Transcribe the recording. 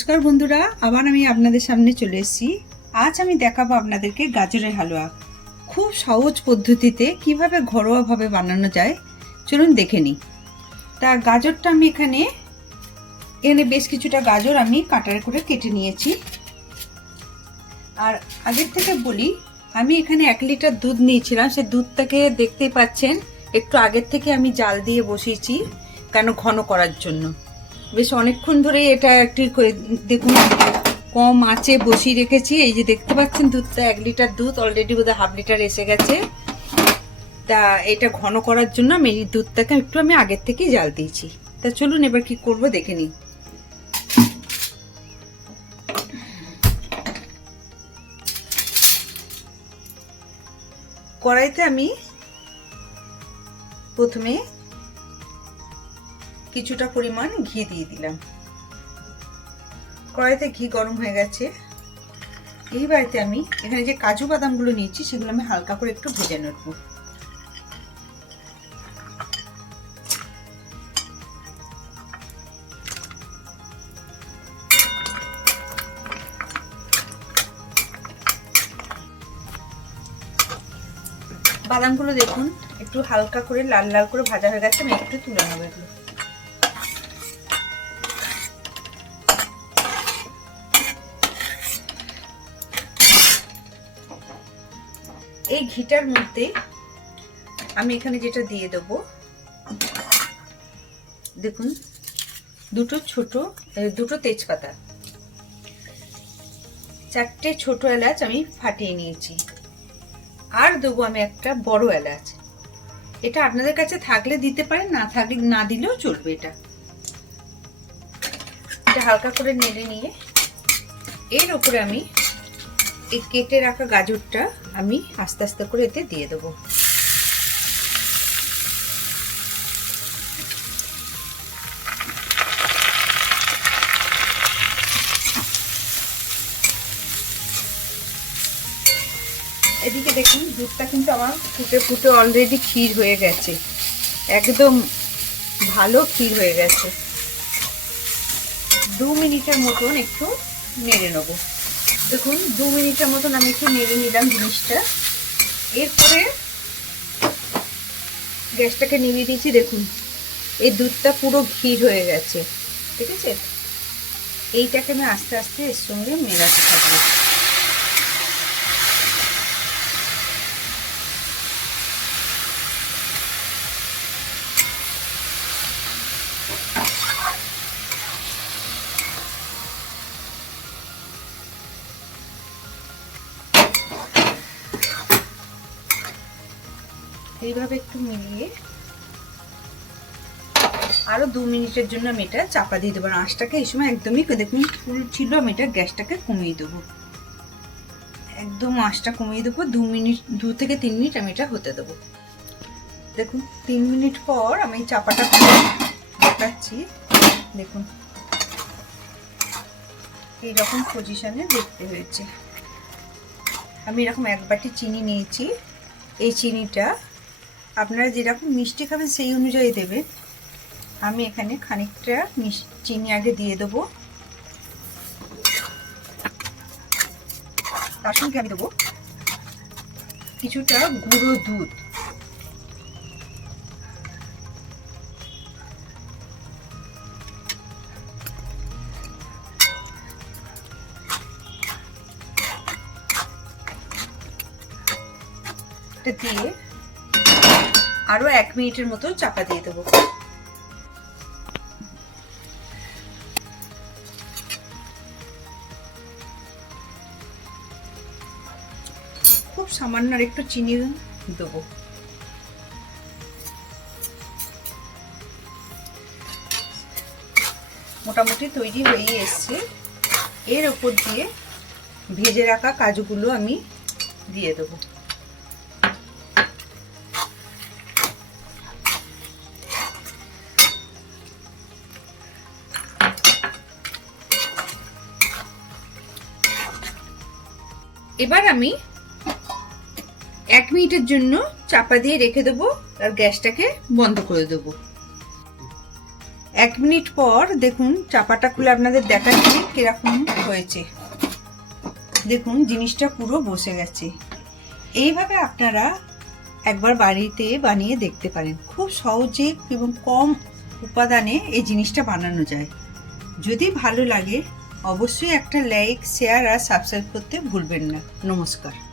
নমস্কার বন্ধুরা, আবার আমি আপনাদের সামনে চলে এসেছি। আজ আমি দেখাবো আপনাদেরকে গাজরের হালুয়া খুব সহজ পদ্ধতিতে কিভাবে ঘরোয়াভাবে বানানো যায়। চলুন দেখে নিই। তা গাজরটা আমি এখানে বেশ কিছুটা গাজর আমি কাটারে করে কেটে নিয়েছি। আর আগের থেকে বলি, আমি এখানে 1 লিটার দুধ নিয়েছিলাম। সে দুধটাকে দেখতেই পাচ্ছেন একটু আগের থেকে আমি জাল দিয়ে বসিয়েছি, কেন ঘন করার জন্য। বেশ অনেকক্ষণ ধরেই এটা একটু দেখুন কম আঁচে বসিয়ে রেখেছি। এই যে দেখতে পাচ্ছেন দুধটা 1 লিটার দুধ অলরেডি বোধহয় ½ লিটার এসে গেছে। তা এটা ঘন করার জন্য আমি এই দুধটাকে একটু আগের থেকেই জাল দিয়েছি। তা চলুন এবার কি করব দেখে নিই। কড়াইতে আমি প্রথমে কিছুটা পরিমাণ ঘি দিয়ে দিলাম। কড়াইতে ঘি গরম হয়ে গেছে। এই বাড়িতে আমি এখানে যে কাজু বাদামগুলো নিয়েছি সেগুলো আমি হালকা করে একটু ভেজে নেব। বাদামগুলো দেখুন একটু হালকা করে লাল লাল করে ভাজা হয়ে গেছে। আমি একটু তুলে নেব এগুলো। এই ঘিটার মধ্যে আমি এখানে যেটা দিয়ে দেবো, দেখুন দুটো তেজপাতা, 4টে ছোট এলাচ আমি ফাটিয়ে নিয়েছি, আর দেবো আমি একটা বড় এলাচ। এটা আপনাদের কাছে থাকলে দিতে পারেন, না থাকলে না দিলেও চলবে। এটা হালকা করে নেড়ে নিয়ে এর উপরে আমি এই কেটে রাখা গাজরটা আমি আস্তে আস্তে করে এতে দিয়ে দেবো। এদিকে দেখুন দুধটা কিন্তু আমার ফুটে ফুটে অলরেডি ক্ষীর হয়ে গেছে, একদম ভালো ক্ষীর হয়ে গেছে। 2 মিনিটের মতন একটু নেড়ে নেব। দেখুন 2 মিনিটের মতন আমি একটু নেড়ে নিলাম জিনিসটা। এরপরে গ্যাসটাকে নিভিয়ে দিয়েছি। দেখুন এই দুধটা পুরো ক্ষীর হয়ে গেছে, ঠিক আছে? এইটাকে আমি আস্তে আস্তে এর সঙ্গে মেলাতে থাকবো। এইভাবে একটু মিলিয়ে আরো 2 মিনিটের জন্য আমি এটা চাপা দিয়ে দেবো। আঁচটাকে এই সময় একদমই দেখুন ফুল ছিল, আমি এটা গ্যাসটাকে কমিয়ে দেবো। একদম আঁচটা কমিয়ে দেবো। 2 থেকে 3 মিনিট আমি এটা হতে দেবো। দেখুন 3 মিনিট পর আমি চাপাটা দেখাচ্ছি। দেখুন এইরকম পজিশনে দেখতে হয়েছে। আমি এরকম 1 বাটি চিনি নিয়েছি। এই চিনিটা আপনারা যেরকম মিষ্টি খাবেন সেই অনুযায়ী দেবেন। আমি এখানে খানিকটা চিনি আগে দিয়ে দেবো। তার সঙ্গে আমি দেবো কিছুটা গুঁড়ো দুধ। এটা দিয়ে আরো 1 মিনিটের মতো চাপা দিয়ে দেবো। খুব সামান্য আর একটু চিনি দেবো। মোটামুটি তৈরি হয়ে এসছে। এর উপর দিয়ে ভেজে রাখা কাজুগুলো আমি দিয়ে দেবো। এবার আমি 1 মিনিটের জন্য চাপা দিয়ে রেখে দেবো আর গ্যাসটাকে বন্ধ করে দেবো। 1 মিনিট পর দেখুন চাপাটা খুলে আপনাদের দেখাচ্ছি কিরকম হয়েছে। দেখুন জিনিসটা পুরো বসে গেছে। এইভাবে আপনারা একবার বাড়িতে বানিয়ে দেখতে পারেন। খুব সহজে এবং কম উপাদানে এই জিনিসটা বানানো যায়। যদি ভালো লাগে অবশ্যই একটা লাইক, শেয়ার আর সাবস্ক্রাইব করতে ভুলবেন না। নমস্কার।